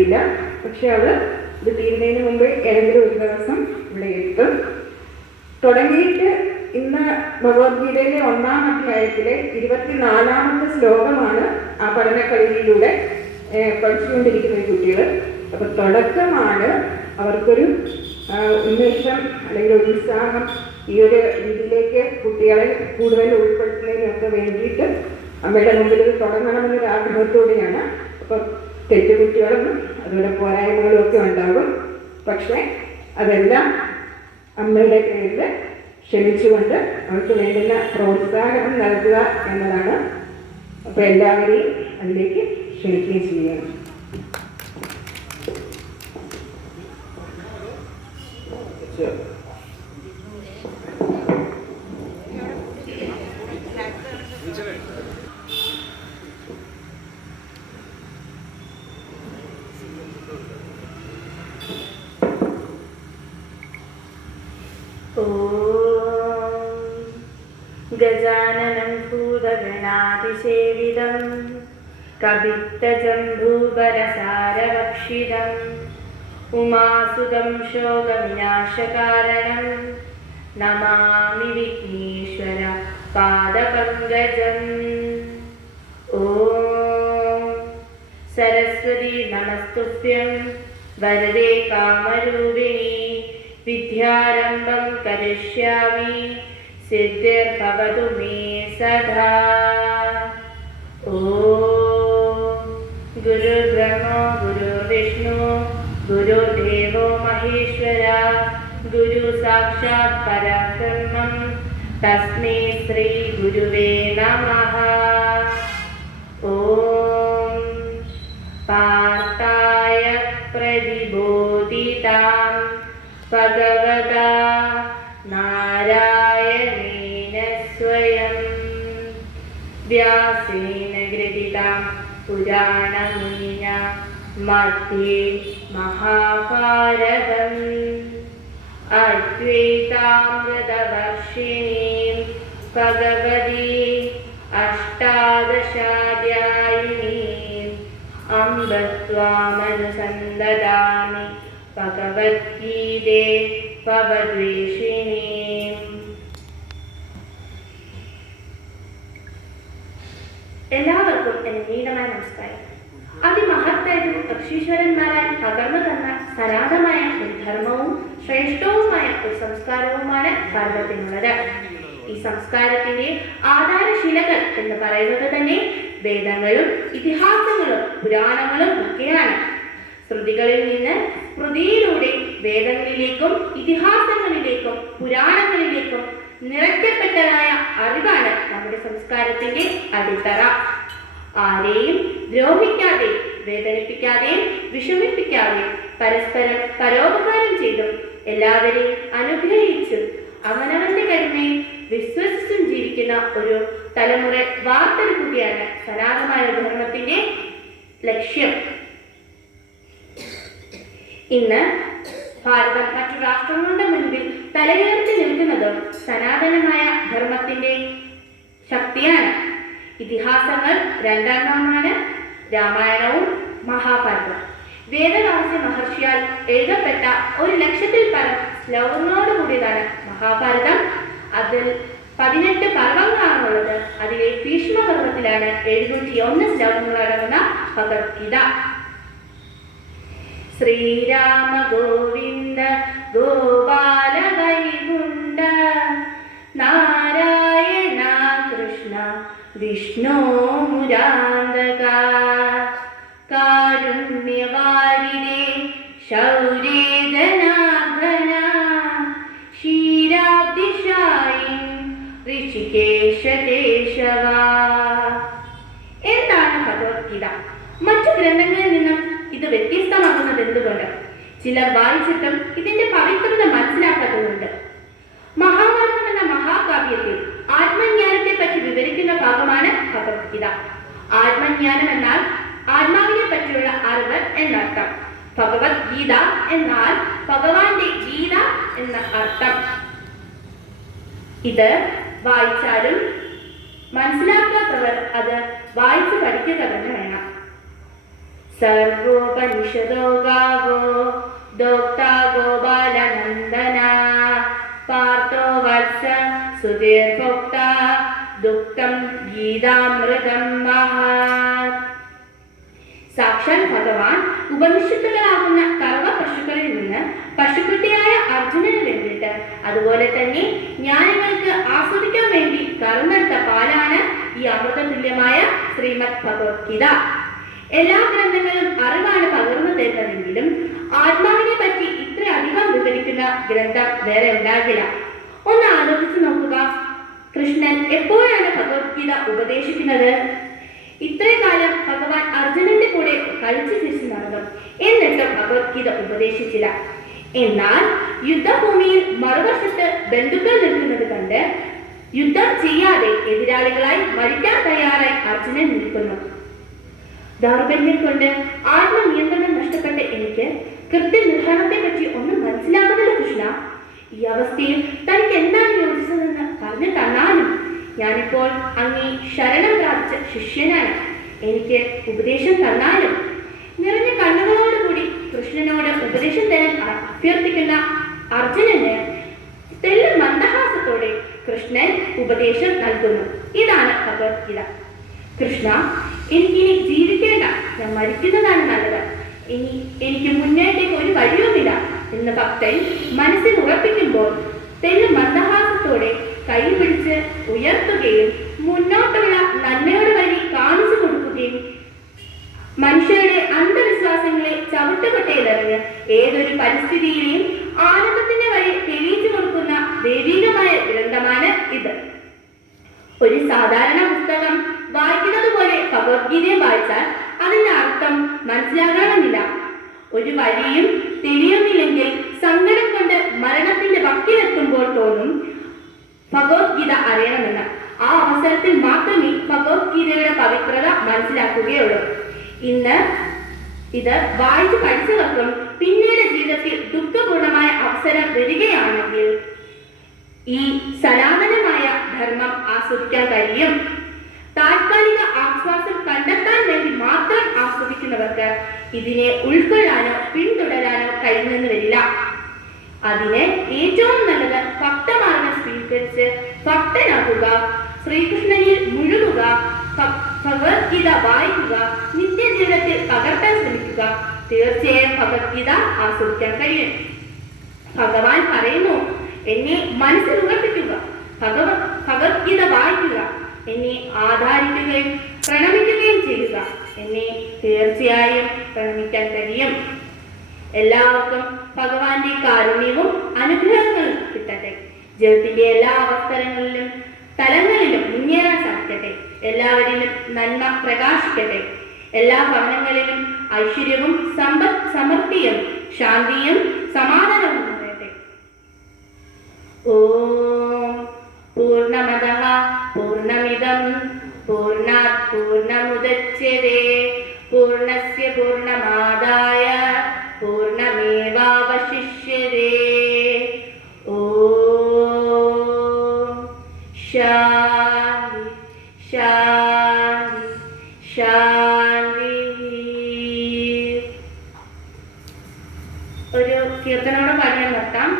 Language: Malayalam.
പറ്റിയില്ല. പക്ഷെ അവൾ ഇത് തീരുന്നതിന് മുമ്പ് ഏതെങ്കിലും ഒരു ദിവസം ഇവിടെ എത്തും. തുടങ്ങിയിട്ട് ഇന്ന് ഭഗവത്ഗീതയിലെ 1-ാം അധ്യായത്തിലെ 24-ാമത്തെ ശ്ലോകമാണ് ആ പഠനക്കളിയിലൂടെ പഠിച്ചുകൊണ്ടിരിക്കുന്ന കുട്ടികൾ. അപ്പൊ തുടക്കമാണ്. അവർക്കൊരു ഉന്മേഷം അല്ലെങ്കിൽ ഒരു ഉത്സാഹം ഈ ഒരു രീതിയിലേക്ക് കുട്ടികളെ കൂടുതൽ ഉൾപ്പെടുത്തുന്നതിനൊക്കെ വേണ്ടിയിട്ട് അമ്മയുടെ മുമ്പിൽ ഇത് തുടങ്ങണമെന്നൊരു ആഗ്രഹത്തോടെയാണ്. അപ്പം തെറ്റുകുട്ടികളും അതുപോലെ പോരായ്മകളും ഒക്കെ ഉണ്ടാകും. പക്ഷേ അതെല്ലാം അമ്മയുടെ പേരിൽ ക്ഷമിച്ചുകൊണ്ട് അവർക്ക് വേണ്ടുന്ന പ്രോത്സാഹനം നൽകുക എന്നതാണ്. അപ്പോൾ എല്ലാവരെയും അതിലേക്ക് ക്ഷണിക്കുകയും ചെയ്യുകയാണ്. ഗജാനനം ഭൂതഗണാതിസേവിതം കവിത്തജംഭൂബലസാരഭക്ഷിതം ഉമാസുതം ശോകവിനാശകാരണം നമാമി വിഘ്നേശ്വര പാദപങ്കജം. ഓം സരസ്വതി നമസ്തുഭ്യം വരദേ കാമരൂപിണി വിദ്യാരംഭം കരിഷ്യാമി സിദ്ധിർഭവതു മേ സദാ. ഓം ഗുരുബ്രഹ്മ ഗുരുർവിഷ്ണു ഗുരുദേവോ മഹേശ്വര ഗുരു സാക്ഷാത് പരബ്രഹ്മം തസ്മൈ ശ്രീ ഗുരുവേ നമഃ. ഓം പാർത്ഥായ പ്രതിബോധിതാം ഭഗവതാ നാരായണേന സ്വയം വ്യാസേന ഗ്രഥിതാം പുരാണമേന മധ്യേ മഹാഭാരതം അദ്വൈതാമൃതവർഷിണീം ഭഗവതീ അഷ്ടാദശാധ്യായിനീം അംബ ത്വാമനുസന്ദദാമി ഭഗവദ്ഗീതേ ഭവദ്വേഷിണീം. എല്ലാവർക്കും എൻ്റെ നീളമായ നമസ്കാരം. അതിമഹത്തായും ഋഷീശ്വരന്മാരാൽ പകർന്നു തന്ന സനാതനമായ ഒരു ധർമ്മവും ശ്രേഷ്ഠവുമായ ഒരു സംസ്കാരവുമാണ് ഭാരതത്തിനുള്ളത്. ഈ സംസ്കാരത്തിന്റെ ആധാരശിലകൾ എന്ന് പറയുന്നത് തന്നെ വേദങ്ങളും ഇതിഹാസങ്ങളും പുരാണങ്ങളും ഒക്കെയാണ്. ശ്രുതികളിൽ നിന്ന് സ്മൃതിയിലൂടെ വേദങ്ങളിലേക്കും ഇതിഹാസങ്ങളിലേക്കും പുരാണങ്ങളിലേക്കും നിറയ്ക്കപ്പെട്ടതായ അറിവാണ് നമ്മുടെ സംസ്കാരത്തിന്റെ അടിത്തറ. ആരെയും ദ്രോഹിക്കാതെയും വേദനിപ്പിക്കാതെയും വിഷമിപ്പിക്കാതെയും പരസ്പരം പരോപകാരം ചെയ്തും എല്ലാവരെയും അനുഗ്രഹിച്ചും അവനവന്റെ കരുണയും വിശ്വസിച്ചും ജീവിക്കുന്ന ഒരു തലമുറ വാർത്തെടുക്കുകയാണ് സനാതനമായ ധർമ്മത്തിന്റെ ലക്ഷ്യം. ഇന്ന് ഭാരതം മറ്റു രാഷ്ട്രങ്ങളുടെ മുൻപിൽ തലയുയർത്തി നിൽക്കുന്നതും സനാതനമായ ധർമ്മത്തിന്റെ ശക്തിയാണ്. ഇതിഹാസങ്ങൾ രണ്ടെണ്ണമാണ്: രാമായണവും മഹാഭാരതവും. വേദവ്യാസ മഹർഷിയാൽ എഴുതപ്പെട്ട 1,00,000-ൽ പരം ശ്ലോകങ്ങളോടുകൂടിയതാണ് മഹാഭാരതം. അതിൽ 18 പർവ്വങ്ങളാണുള്ളത്. അതിലെ ഭീഷ്മ പർവ്വത്തിലാണ് 701 ശ്ലോകങ്ങളടങ്ങുന്ന ഭഗവത്ഗീത. ശ്രീരാമ ഗോവിന്ദ ഗോപാല വൈകുണ്ഠ നാരായണ കൃഷ്ണ വിഷ്ണു മുരാന്തക കാരുണ്യവാരിണേ ശൗരേ ജനാർദ്ദന ക്ഷീരാബ്ദിശായി ഋഷികേശ കേശവ. എന്താണ് ഭഗവത്ഗീത? മറ്റു ഗ്രന്ഥങ്ങളിൽ നിന്നും ഇത് വ്യത്യസ്തമാകുന്നത് എന്തുകൊണ്ട്? ചിലർ വായിച്ചിട്ടും ഇതിന്റെ പവിത്രത മനസ്സിലാക്കാത്തതുണ്ട്. മഹാഭാരതം എന്ന മഹാകാവ്യത്തിൽ ആത്മജ്ഞാനത്തെ പറ്റി വിവരിക്കുന്ന ഭാഗമാണ് ഭഗവത്ഗീത. ആത്മജ്ഞാനം എന്നാൽ ആത്മാവിനെ പറ്റിയുള്ള അറിവ് എന്നർത്ഥം. ഭഗവത്ഗീത എന്നാൽ ഭഗവാന്റെ ഗീത എന്ന അർത്ഥം. ഇത് വായിച്ചാലും മനസ്സിലാക്കാത്തവർ അത് വായിച്ചു പഠിക്കുക തന്നെ വേണം. സർവോപനിഷദോ ഗാവോ ദോക്താ ഗോപാലനന്ദന പാർത്ഥോ വത്സ സുധീർഭോക്ത ദുഃഖം ഗീതാമൃതം മഹത്. സാക്ഷാൽ ഭഗവാൻ ഉപനിഷത്തുകളാകുന്ന കർവ പശുക്കളിൽ നിന്ന് പശുക്കുട്ടിയായ അർജുനന് വേണ്ടിയിട്ട്, അതുപോലെ തന്നെ ജ്ഞാനികൾക്ക് ആസ്വദിക്കാൻ വേണ്ടി കറന്നെടുത്ത പാലാണ് ഈ അമൃതതുല്യമായ ശ്രീമദ് ഭഗവത്ഗീത. എല്ലാ ഗ്രന്ഥങ്ങളും അറിവാണ് പകർന്നു തരുന്നതെങ്കിലും ആത്മാവിനെ പറ്റി ഇത്രയധികം വിവരിക്കുന്ന ഗ്രന്ഥം വേറെ ഉണ്ടാകില്ല. ഒന്ന് ആലോചിച്ച് നോക്കുക, കൃഷ്ണൻ എപ്പോഴാണ് ഭഗവത്ഗീത ഉപദേശിക്കുന്നത്? ഇത്രയും കാലം ഭഗവാൻ അർജുനന്റെ കൂടെ കളിച്ചു ചിരിച്ചു നടന്നു, എന്നിട്ടും ഭഗവത്ഗീത ഉപദേശിച്ചില്ല. എന്നാൽ യുദ്ധഭൂമിയിൽ മറുവശത്ത് ബന്ധുക്കൾ നിൽക്കുന്നത് കണ്ട് യുദ്ധം ചെയ്യാതെ എതിരാളികളായി മരിക്കാൻ തയ്യാറായി അർജുനൻ നിൽക്കുന്നു. ദൗർബല്യം കൊണ്ട് ആത്മനിയന്ത്രണം നഷ്ടപ്പെട്ട എനിക്ക് കൃത്യനിർവഹണത്തെ പറ്റി ഒന്നും മനസ്സിലാകുന്നില്ല കൃഷ്ണ. ഈ അവസ്ഥയിൽ തനിക്ക് എന്താണ് യോജിച്ചതെന്ന് പറഞ്ഞു തന്നാലും. ഞാനിപ്പോൾ അങ്ങേ ശരണം പ്രാപിച്ച ശിഷ്യനാണ്, എനിക്ക് ഉപദേശം തന്നാലും. നിറഞ്ഞ കണ്ണുകളോടുകൂടി കൃഷ്ണനോട് ഉപദേശം തരാൻ അഭ്യർത്ഥിക്കുന്ന അർജുനന് തെല്ലും മന്ദഹാസത്തോടെ കൃഷ്ണൻ ഉപദേശം നൽകുന്നു. ഇതാണ് ഭഗവത്ഗീത. കൃഷ്ണ, എനിക്കിനി ജീവിക്കേണ്ട, ഞാൻ മരിക്കുന്നതാണ് നല്ലത്. ഇനി എനിക്ക് മുന്നേറ്റേക്ക് ഒരു വഴിയുമില്ല എന്ന് ഭക്തൻ മനസ്സിൽ ഉറപ്പിക്കുമ്പോൾ തെല്ലും മന്ദഹാസത്തോടെ കൈ പിടിച്ച് ഉയർത്തുകയും മുന്നോട്ടുള്ള നന്മയുടെ വഴി കാണിച്ചു കൊടുക്കുകയും മനുഷ്യരുടെ അന്ധവിശ്വാസങ്ങളെ ചവിട്ടുകൊട്ടയിലെറിഞ്ഞ് ഏതൊരു പരിസ്ഥിതിയിലെയും ആനന്ദത്തിന്റെ വഴി തെളിയിച്ചു കൊടുക്കുന്ന ദൈവികമായ ഗ്രന്ഥമാണ് ഇത്. ഒരു സാധാരണ പുസ്തകം വായിക്കുന്നത് പോലെ ഭഗവത്ഗീതയെ വായിച്ചാൽ അതിന്റെ അർത്ഥം മനസ്സിലാകണമെന്നില്ല. ഒരു വരിയും തെളിയുന്നില്ലെങ്കിൽ സങ്കടം കൊണ്ട് മരണത്തിന്റെ വക്കിലെത്തുമ്പോൾ തോന്നും ഭഗവത്ഗീത അറിയണമെന്ന്. ആ അവസരത്തിൽ മാത്രമേ ഭഗവത്ഗീതയുടെ പവിത്രത മനസ്സിലാക്കുകയുള്ളൂ. ഇന്ന് ഇത് വായിച്ചു പഠിച്ചവർക്കും പിന്നീട് ജീവിതത്തിൽ ദുഃഖപൂർണമായ അവസരം വരികയാണെങ്കിൽ ഈ സനാതനമായ ധർമ്മം ആസ്വദിക്കാൻ കഴിയും. താൽക്കാലിക ആശ്വാസം കണ്ടെത്താൻ വേണ്ടി മാത്രം ആസ്വദിക്കുന്നവർക്ക് ഇതിനെ ഉൾക്കൊള്ളാനോ പിന്തുടരാനോ കഴിയുമെന്ന് വരില്ല. അതിന് ഏറ്റവും നല്ലത് ഭക്തമാർഗം സ്വീകരിച്ച് ഭക്തനാകുക, ശ്രീകൃഷ്ണനിൽ മുഴുകുക, ഭഗവത്ഗീത വായിക്കുക, നിത്യജീവിതത്തിൽ പകർത്താൻ ശ്രമിക്കുക. തീർച്ചയായും ഭഗവത്ഗീത ആസ്വദിക്കാൻ കഴിയും. ഭഗവാൻ പറയുന്നു, എന്നെ മനസ്സിൽ ഉറപ്പിക്കുക, ഭഗവത്ഗീത വായിക്കുക, എന്നെ ആധാരിക്കുകയും പ്രണമിക്കുകയും ചെയ്യുക. എന്നെ തീർച്ചയായും പ്രണമിക്കാൻ കഴിയും. എല്ലാവർക്കും ഭഗവാന്റെ കാരുണ്യവും അനുഗ്രഹങ്ങളും കിട്ടട്ടെ. ജീവിതത്തിന്റെ എല്ലാ അവസരങ്ങളിലും തലങ്ങളിലും മുന്നേറാൻ സാധിക്കട്ടെ. എല്ലാവരിലും നന്മ പ്രകാശിക്കട്ടെ. എല്ലാ ഭവനങ്ങളിലും ഐശ്വര്യവും സമൃദ്ധിയും ശാന്തിയും സമാധാനവും നിറയട്ടെ. ഓം പൂർണ്ണമദഃ പൂർണ്ണമിദം പൂർണ്ണാത് പൂർണ്ണമുദച്യതേ പൂർണ്ണസ്യ പൂർണ്ണമാദായ പൂർണ്ണമേവാവശിഷ്യതേ. ഓം ശാന്തി ശാന്തി ശാന്തി. ഒരു കീർത്തനോടെ പാടിയാൽ നിർത്താം.